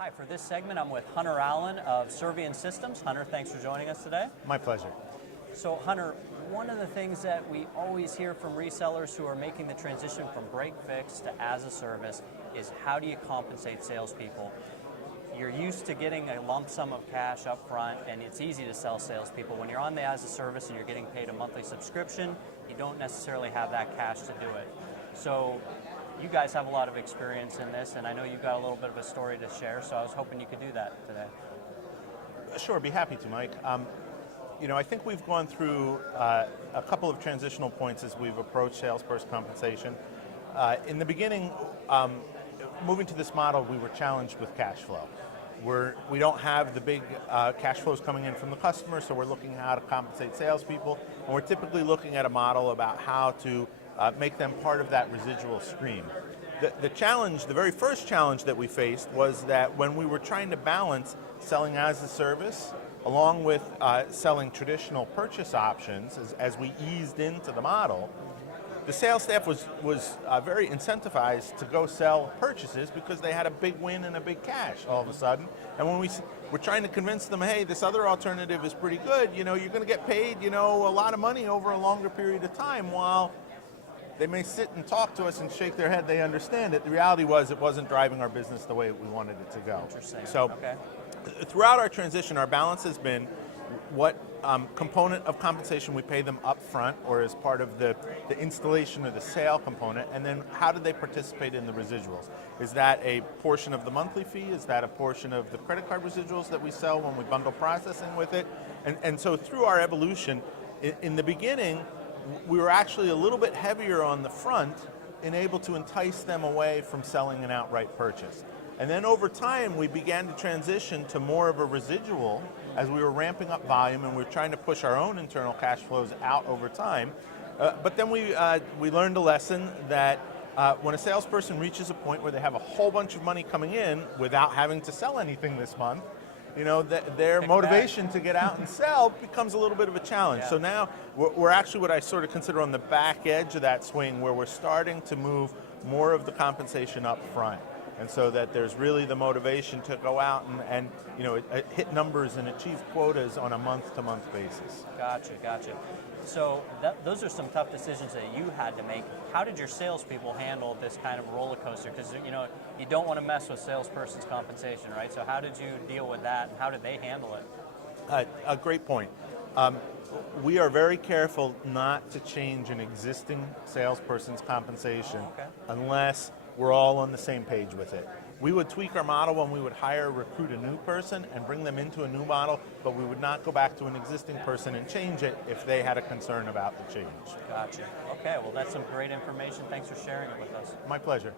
Hi, for this segment, I'm with Hunter Allen of Cervion Systems. Hunter, thanks for joining us today. My pleasure. So Hunter, one of the things that we always hear from resellers who are making the transition from break-fix to as-a-service is how do you compensate salespeople? You're used to getting a lump sum of cash up front, and it's easy to sell salespeople. When you're on the as-a-service and you're getting paid a monthly subscription, you don't necessarily have that cash to do it. So you guys have a lot of experience in this, and I know you've got a little bit of a story to share, so I was hoping you could do that today. Sure, be happy to, Mike. I think we've gone through a couple of transitional points as we've approached salesperson compensation. In the beginning, moving to this model, we were challenged with cash flow. We don't have the big cash flows coming in from the customer, so we're looking at how to compensate salespeople, and we're typically looking at a model about how to make them part of that residual stream. The very first challenge that we faced was that when we were trying to balance selling as a service along with selling traditional purchase options as we eased into the model, the sales staff was very incentivized to go sell purchases because they had a big win and a big cash all of a sudden. And when we're trying to convince them, hey, this other alternative is pretty good, you're going to get paid, a lot of money over a longer period of time, while they may sit and talk to us and shake their head, they understand it. The reality was it wasn't driving our business the way we wanted it to go. Interesting. So okay. Throughout our transition, our balance has been what component of compensation we pay them up front or as part of the installation or the sale component, and then how do they participate in the residuals? Is that a portion of the monthly fee? Is that a portion of the credit card residuals that we sell when we bundle processing with it? And so through our evolution, in the beginning, we were actually a little bit heavier on the front and able to entice them away from selling an outright purchase. And then over time, we began to transition to more of a residual as we were ramping up volume and we were trying to push our own internal cash flows out over time. But then we learned a lesson that when a salesperson reaches a point where they have a whole bunch of money coming in without having to sell anything this month, their motivation to get out and sell becomes a little bit of a challenge. Yeah. So now we're actually what I sort of consider on the back edge of that swing, where we're starting to move more of the compensation up front. And so that there's really the motivation to go out and hit numbers and achieve quotas on a month-to-month basis. Gotcha. So those are some tough decisions that you had to make. How did your salespeople handle this kind of roller coaster? Because you don't want to mess with salesperson's compensation, right? So how did you deal with that, and how did they handle it? A great point. We are very careful not to change an existing salesperson's compensation unless we're all on the same page with it. We would tweak our model when we would recruit a new person and bring them into a new model, but we would not go back to an existing person and change it if they had a concern about the change. Gotcha. Okay, well that's some great information. Thanks for sharing it with us. My pleasure.